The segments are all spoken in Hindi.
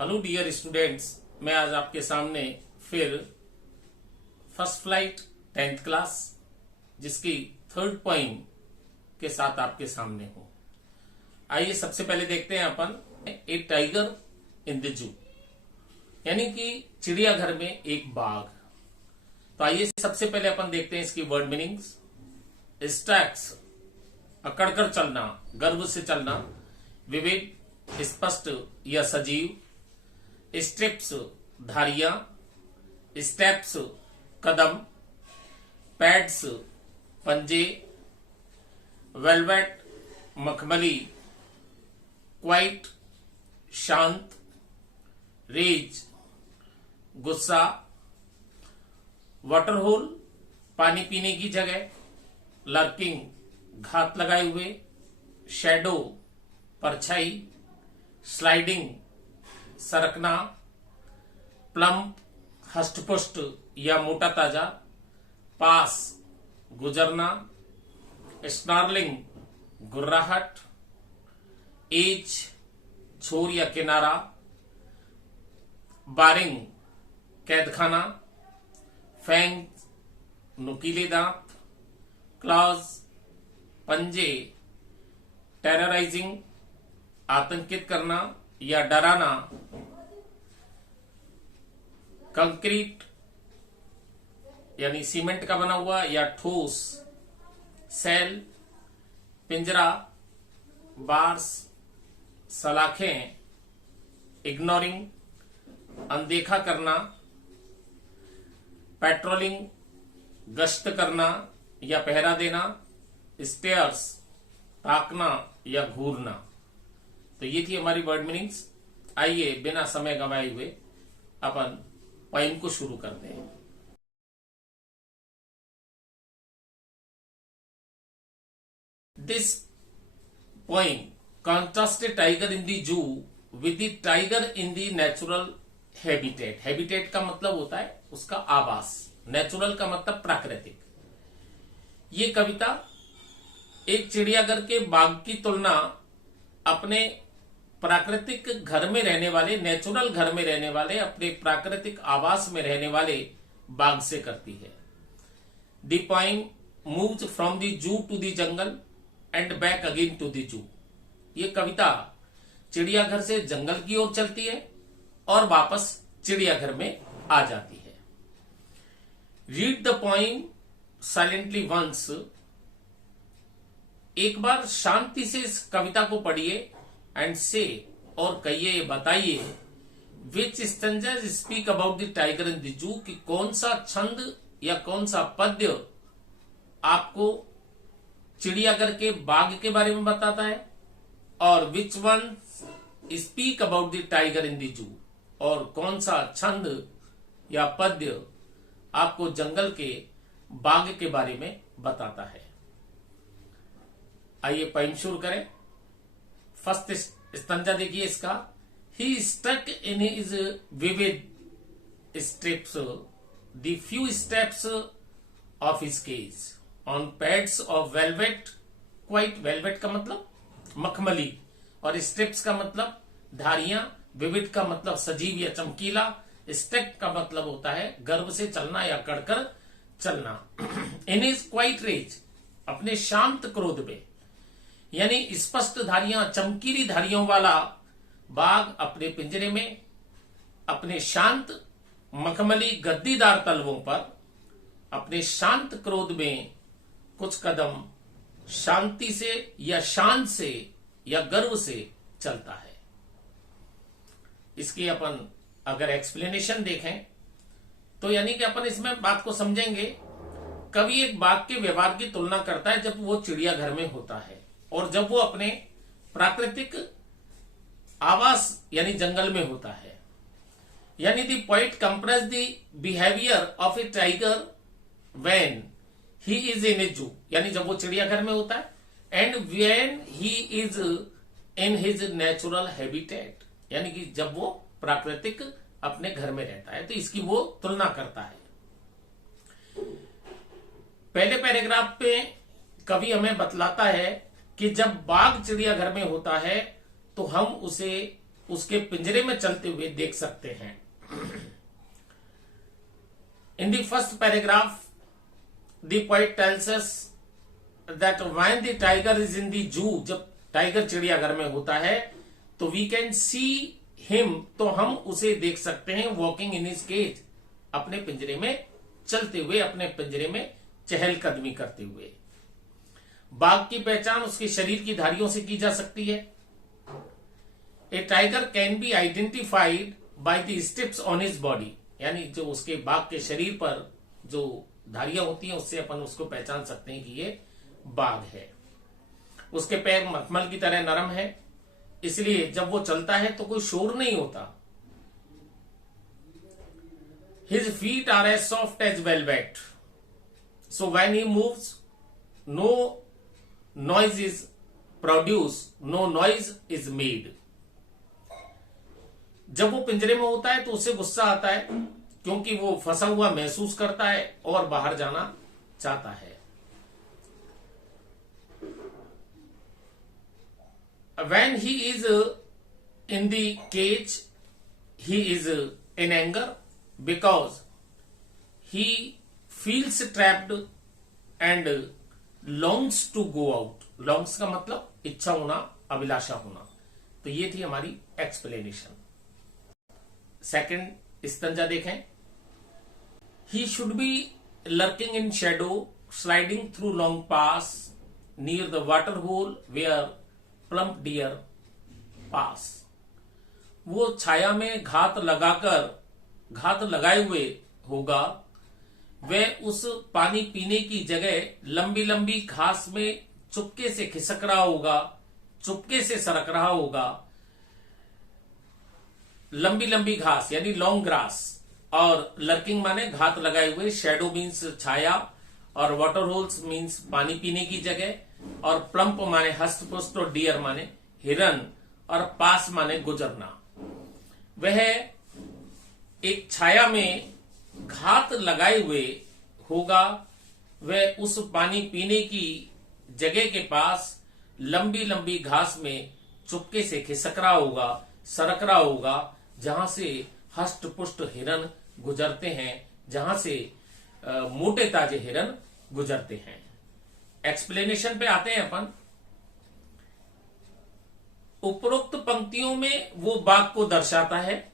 हेलो डियर स्टूडेंट्स, मैं आज आपके सामने फिर फर्स्ट फ्लाइट 10th क्लास जिसकी थर्ड पोइम के साथ आपके सामने हूं। आइए सबसे पहले देखते हैं अपन ए टाइगर इन द जू, यानी कि चिड़ियाघर में एक बाघ। तो आइए सबसे पहले अपन देखते हैं इसकी वर्ड मीनिंग्स। स्टैक्स अकड़कर चलना, गर्व से चलना, विविध, स्पष्ट या सजीव। स्टेप्स धारियां, स्टेप्स कदम, पैड्स पंजे, वेलवेट मखमली, क्वाइट शांत, रेज गुस्सा, वाटर होल पानी पीने की जगह, लर्किंग घात लगाए हुए, शैडो परछाई, स्लाइडिंग सरकना, प्लम्प हष्टपुष्ट या मोटा ताजा, पास गुजरना, स्नार्लिंग गुर्राहट, एज छोर या किनारा, बारिंग कैदखाना, फैंग नुकीले दांत, क्लॉज पंजे, टेरराइजिंग आतंकित करना या डराना, कंक्रीट यानी सीमेंट का बना हुआ या ठोस, सेल पिंजरा, बार्स सलाखें, इग्नोरिंग अनदेखा करना, पेट्रोलिंग गश्त करना या पहरा देना, स्टेयर्स ताकना या घूरना। तो ये थी हमारी वर्ड मीनिंग्स। आइए बिना समय गंवाए हुए अपन पोएम को शुरू करते हैं। This poem contrast A tiger in the जू with the tiger in the natural habitat. Habitat का मतलब होता है उसका आवास, नेचुरल का मतलब प्राकृतिक। ये कविता एक चिड़ियाघर के बाघ की तुलना अपने प्राकृतिक घर में रहने वाले, नेचुरल घर में रहने वाले, अपने प्राकृतिक आवास में रहने वाले बाघ से करती है। The poem moves from the zoo to the jungle and back again to the zoo. ये कविता चिड़ियाघर से जंगल की ओर चलती है और वापस चिड़ियाघर में आ जाती है। Read the poem silently once. एक बार शांति से इस कविता को पढ़िए एंड से और कहिए, बताइए which stanzas speak about the tiger in the zoo, कि कौन सा छंद या कौन सा पद्य आपको चिड़ियाघर के बाघ के बारे में बताता है, और which one speak about the tiger in the जू, और कौन सा छंद या पद्य आपको जंगल के बाघ के बारे में बताता है। आइए पोएम शुरू करें। फर्स्ट स्टंजा देखिए इसका। He stalks in his vivid steps the few steps of his cage on pads of velvet quiet. Velvet का मतलब मखमली और स्टेप्स का मतलब धारियां, विविड का मतलब सजीव या चमकीला, स्टेक का मतलब होता है गर्व से चलना या कड़कर चलना। इन इज क्वाइट रेज, अपने शांत क्रोध में, यानी स्पष्ट धारियां, चमकीली धारियों वाला बाघ अपने पिंजरे में अपने शांत मखमली गद्दीदार तलवों पर अपने शांत क्रोध में कुछ कदम शांति से या शान से या गर्व से चलता है। इसकी अपन अगर एक्सप्लेनेशन देखें तो यानी कि अपन इसमें बात को समझेंगे। कवि एक बाघ के व्यवहार की तुलना करता है जब वो चिड़ियाघर में होता है और जब वो अपने प्राकृतिक आवास यानी जंगल में होता है। यानी the poet compares the behaviour of a tiger when he is in a zoo, यानी जब वो चिड़ियाघर में होता है, and when he is in his natural habitat, यानी कि जब वो प्राकृतिक अपने घर में रहता है। तो इसकी वो तुलना करता है। पहले पैराग्राफ पे कवि हमें बतलाता है कि जब बाघ चिड़ियाघर में होता है तो हम उसे उसके पिंजरे में चलते हुए देख सकते हैं। In the first paragraph the poet tells us that when the tiger is in the जू, जब टाइगर चिड़ियाघर में होता है तो वी कैन सी हिम, तो हम उसे देख सकते हैं वॉकिंग इन हिज केज, अपने पिंजरे में चलते हुए, अपने पिंजरे में चहलकदमी करते हुए। बाघ की पहचान उसके शरीर की धारियों से की जा सकती है। A tiger can be identified by the stripes on his body, यानी जो उसके बाघ के शरीर पर जो धारियां होती हैं उससे अपन उसको पहचान सकते हैं कि ये बाघ है। उसके पैर मखमल की तरह नरम है, इसलिए जब वो चलता है तो कोई शोर नहीं होता। His feet are as soft as velvet, so when he moves no noise is produce, no noise is made. जब वो पिंजरे में होता है तो उससे गुस्सा आता है क्योंकि वो फंसा हुआ महसूस करता है और बाहर जाना चाहता है। When he is in the cage, he is in anger because he feels trapped and longs to go out. Longs का मतलब इच्छा होना, अभिलाषा होना। तो ये थी हमारी एक्सप्लेनेशन। सेकंड स्तंजा देखें। He should be lurking in shadow, sliding through long paths near the water hole where plump deer pass. वो छाया में घात लगाए हुए होगा, वह उस पानी पीने की जगह लंबी लंबी घास में चुपके से खिसक रहा होगा, चुपके से सरक रहा होगा। लंबी लंबी घास यानी लॉन्ग ग्रास, और लर्किंग माने घात लगाए हुए, शेडो मीन्स छाया, और वाटर होल्स मीन्स पानी पीने की जगह, और प्लम्प माने हस्त पुष्ट, और डियर माने हिरन, और पास माने गुजरना। वह एक छाया में घात लगाए हुए होगा, वह उस पानी पीने की जगह के पास लंबी लंबी घास में चुपके से खिसक रहा होगा, सरक रहा होगा, जहां से हष्ट पुष्ट हिरन गुजरते हैं, जहां से मोटे ताजे हिरन गुजरते हैं। एक्सप्लेनेशन पे आते हैं अपन। उपरोक्त पंक्तियों में वो बाघ को दर्शाता है।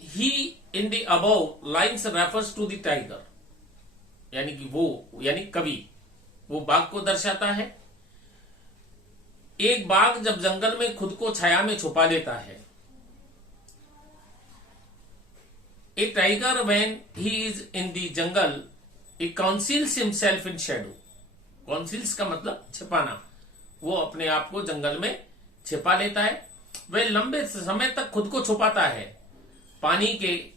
He in the above lines refers to the tiger, यानी कि वो यानी कवि वो बाघ को दर्शाता है। एक बाघ जब जंगल में खुद को छाया में छुपा लेता है। A tiger when he is in the jungle he conceals himself in shadow. Conceals का मतलब छिपाना, वो अपने आप को जंगल में छिपा लेता है। वह लंबे समय तक खुद को छुपाता है पानी के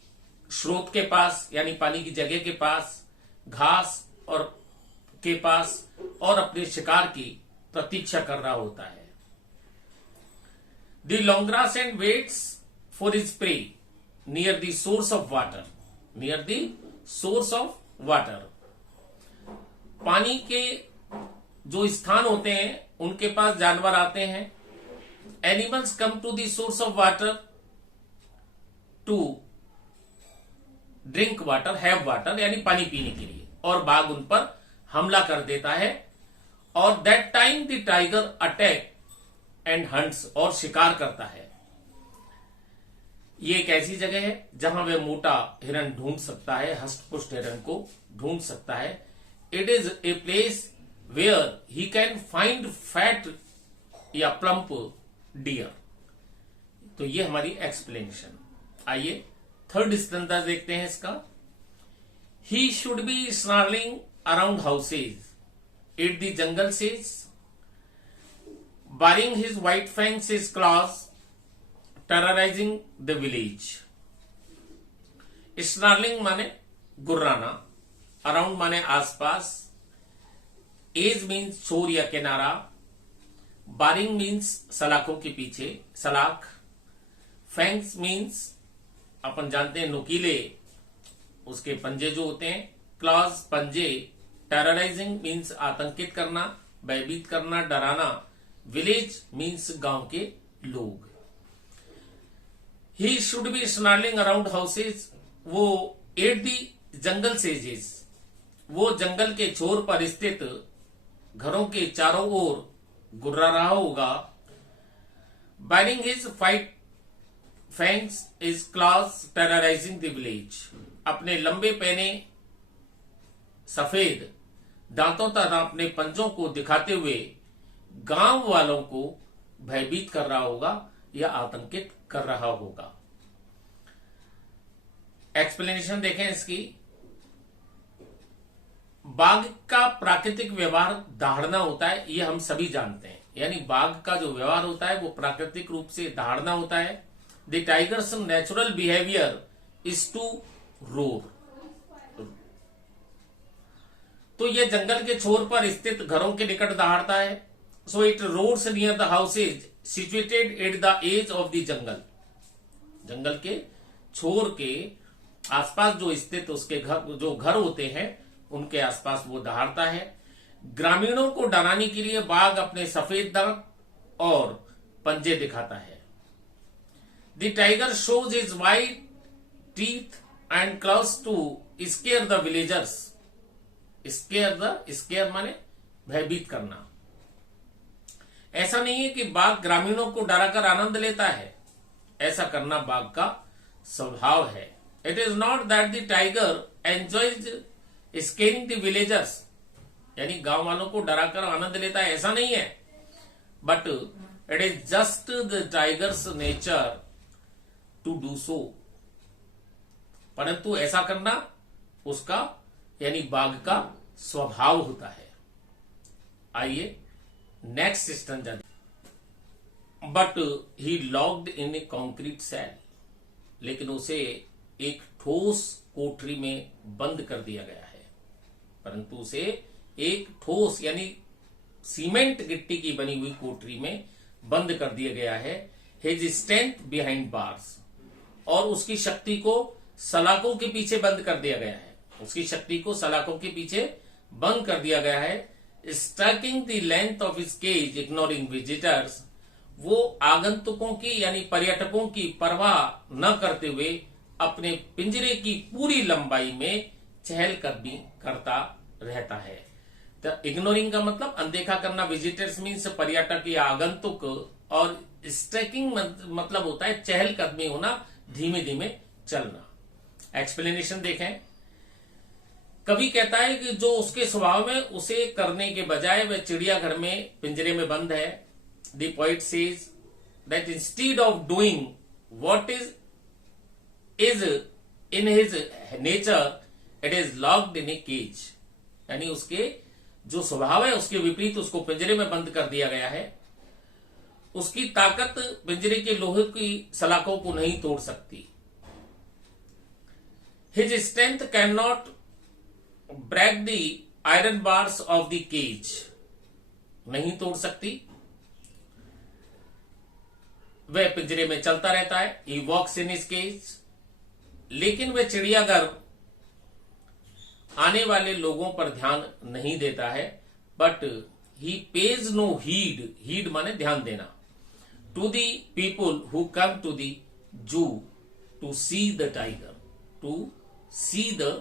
स्रोत के पास, यानी पानी की जगह के पास, घास और के पास, और अपने शिकार की प्रतीक्षा कर रहा होता है। The longgrass and waits for his prey near the source of water. Near the source of water, पानी के जो स्थान होते हैं उनके पास जानवर आते हैं। Animals come to the source of water to drink water, have water, यानी पानी पीने के लिए, और बाघ उन पर हमला कर देता है। और that time the tiger attack and hunts, और शिकार करता है। ये एक ऐसी जगह है जहां वह मोटा हिरन ढूंढ सकता है, हष्टपुष्ट हिरन को ढूंढ सकता है। It is a place where he can find fat या प्लम्प डियर। तो ये हमारी एक्सप्लेनेशन। आइए थर्ड स्तंजा देखते हैं इसका। He should be snarling around houses it the jungle says, baring his white fangs his claws, terrorising the village. Snarling माने गुर्राना, अराउंड माने आसपास, एज मीन्स छोर या किनारा, बारिंग मीन्स सलाखों के पीछे, सलाख, फैंग्स मीन्स अपन जानते हैं नुकीले उसके पंजे जो होते हैं, क्लॉज पंजे, टेरराइजिंग मीन्स आतंकित करना, भयभीत करना, डराना, विलेज मीन्स गांव के लोग। ही should be snarling around houses, वो एट दी जंगल सेजेस, वो जंगल के छोर पर स्थित घरों के चारों ओर गुर्रा रहा होगा। Buying his fight fangs is class terrorising the village, अपने लंबे पैने सफेद दांतों तथा अपने पंजों को दिखाते हुए गांव वालों को भयभीत कर रहा होगा या आतंकित कर रहा होगा। एक्सप्लेनेशन देखें इसकी। बाघ का प्राकृतिक व्यवहार दहाड़ना होता है, ये हम सभी जानते हैं, यानी बाघ का जो व्यवहार होता है वो प्राकृतिक रूप से दहाड़ना होता है। The tiger's natural behaviour is to roar, तो ये जंगल के छोर पर स्थित घरों के निकट दहाड़ता है। So it roars near the houses situated at the edge of the jungle, जंगल के छोर के आसपास जो स्थित उसके घर, जो घर होते हैं उनके आसपास वो दहाड़ता है। ग्रामीणों को डराने के लिए बाघ अपने सफेद दांत और पंजे दिखाता है। The tiger shows his white teeth and claws to scare the villagers. Scare माने भयभीत करना। ऐसा नहीं है कि बाघ ग्रामीणों को डराकर आनंद लेता है, ऐसा करना बाघ का स्वभाव है। It is not that the tiger enjoys squaring the villagers, यानी गांव वालों को डराकर आनंद लेता है, ऐसा नहीं है। But it is just the tiger's nature to do so, परंतु ऐसा करना उसका यानी बाघ का स्वभाव होता है। आइए next stanza. But he locked in a concrete cell, लेकिन उसे एक ठोस कोठरी में बंद कर दिया गया है, परंतु उसे एक ठोस यानी सीमेंट गिट्टी की बनी हुई कोठरी में बंद कर दिया गया है। हिज स्ट्रेंथ बिहाइंड बार्स, और उसकी शक्ति को सलाखों के पीछे बंद कर दिया गया है, उसकी शक्ति को सलाखों के पीछे बंद कर दिया गया है। Striking the length of his cage ignoring visitors, वो आगंतुकों की यानी पर्यटकों की परवाह न करते हुए अपने पिंजरे की पूरी लंबाई में चहलकदमी करता रहता है। तो इग्नोरिंग का मतलब अनदेखा करना, विजिटर्स मीन्स पर्यटक या आगंतुक, और स्ट्राइकिंग मतलब होता है चहलकदमी होना, धीमे धीमे चलना। एक्सप्लेनेशन देखें। कवि कहता है कि जो उसके स्वभाव में उसे करने के बजाय वह चिड़ियाघर में पिंजरे में बंद है। The poet says that instead of doing what is in his nature it is locked in a cage, यानी उसके जो स्वभाव है उसके विपरीत उसको पिंजरे में बंद कर दिया गया है। उसकी ताकत पिंजरे के लोहे की सलाखों को नहीं तोड़ सकती। His strength can not break the iron bars of the cage, नहीं तोड़ सकती। वह पिंजरे में चलता रहता है। ही वॉक्स इन हिज केज, लेकिन वह चिड़ियाघर आने वाले लोगों पर ध्यान नहीं देता है। But he pays no heed, heed माने ध्यान देना, to the people who come to the zoo to see the tiger, to see the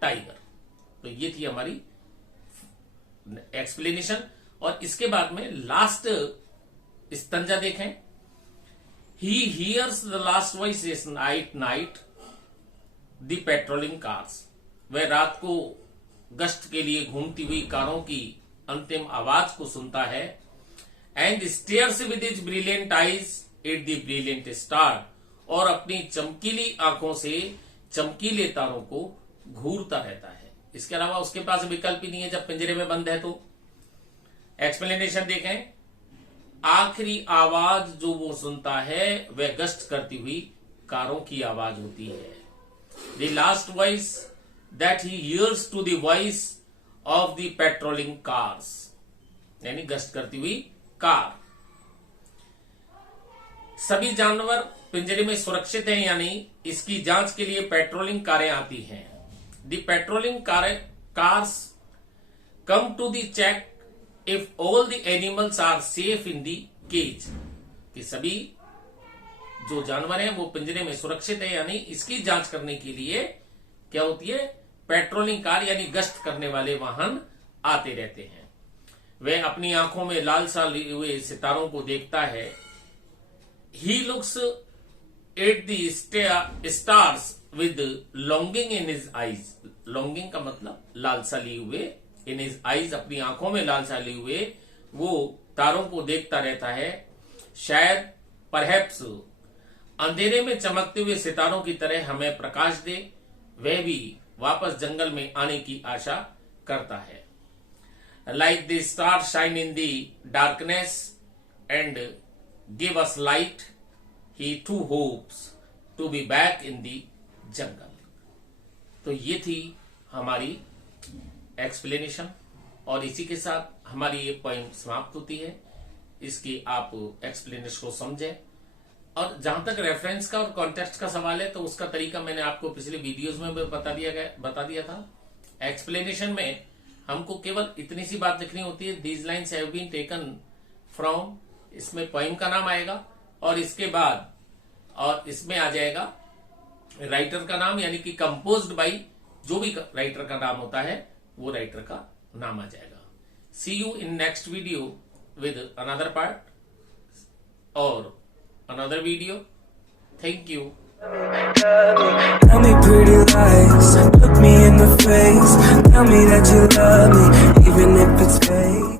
tiger. तो ये थी हमारी एक्सप्लेनेशन। और इसके बाद में लास्ट स्तंजा देखें। He hears the last voice is night the patrolling cars, वह रात को गश्त के लिए घूमती हुई कारों की अंतिम आवाज को सुनता है। And stairs with his brilliant eyes at the brilliant star, और अपनी चमकीली आंखों से चमकीले तारों को घूरता रहता है। इसके अलावा उसके पास विकल्प ही नहीं है जब पिंजरे में बंद है तो। एक्सप्लेनेशन देखें। आखिरी आवाज जो वो सुनता है वह गश्त करती हुई कारों की आवाज होती है। The last voice that he hears to the voice of the patrolling cars, यानी गश्त करती हुई कार। सभी जानवर पिंजरे में सुरक्षित हैं या नहीं, इसकी जांच के लिए पेट्रोलिंग कारें आती हैं। The patrolling cars come to the check if all the animals are safe in the cage, कि सभी जो जानवर हैं वो पिंजरे में सुरक्षित है या नहीं, इसकी जांच करने के लिए क्या होती है, पेट्रोलिंग कार यानी गश्त करने वाले वाहन आते रहते हैं। वह अपनी आंखों में लालसा लिए हुए सितारों को देखता है। He looks at the stars with longing in his eyes. Longing का मतलब लालसा लिए हुए, इन हिज आईज अपनी आंखों में लालसा लिए हुए वो तारों को देखता रहता है। शायद परहैप्स अंधेरे में चमकते हुए सितारों की तरह हमें प्रकाश दे। वह भी वापस जंगल में आने की आशा करता है। Like the star shine in the darkness and give us light, he too hopes to be back in the jungle. तो ये थी हमारी एक्सप्लेनेशन और इसी के साथ हमारी ये पोएम समाप्त होती है। इसकी आप एक्सप्लेनेशन को समझें और जहां तक रेफरेंस का और कॉन्टेक्स्ट का सवाल है तो उसका तरीका मैंने आपको पिछले वीडियोस में भी बता दिया था। एक्सप्लेनेशन में हमको केवल इतनी सी बात लिखनी होती है, these lines have been taken from, इसमें पोएम का नाम आएगा और इसके बाद और इसमें आ जाएगा राइटर का नाम, यानी कि कंपोज्ड बाई, जो भी राइटर का नाम होता है वो राइटर का नाम आ जाएगा। See you in next video with another part और another video. Thank you. Tell me pretty lies, look me in the face, tell me that you love me, even if it's fake.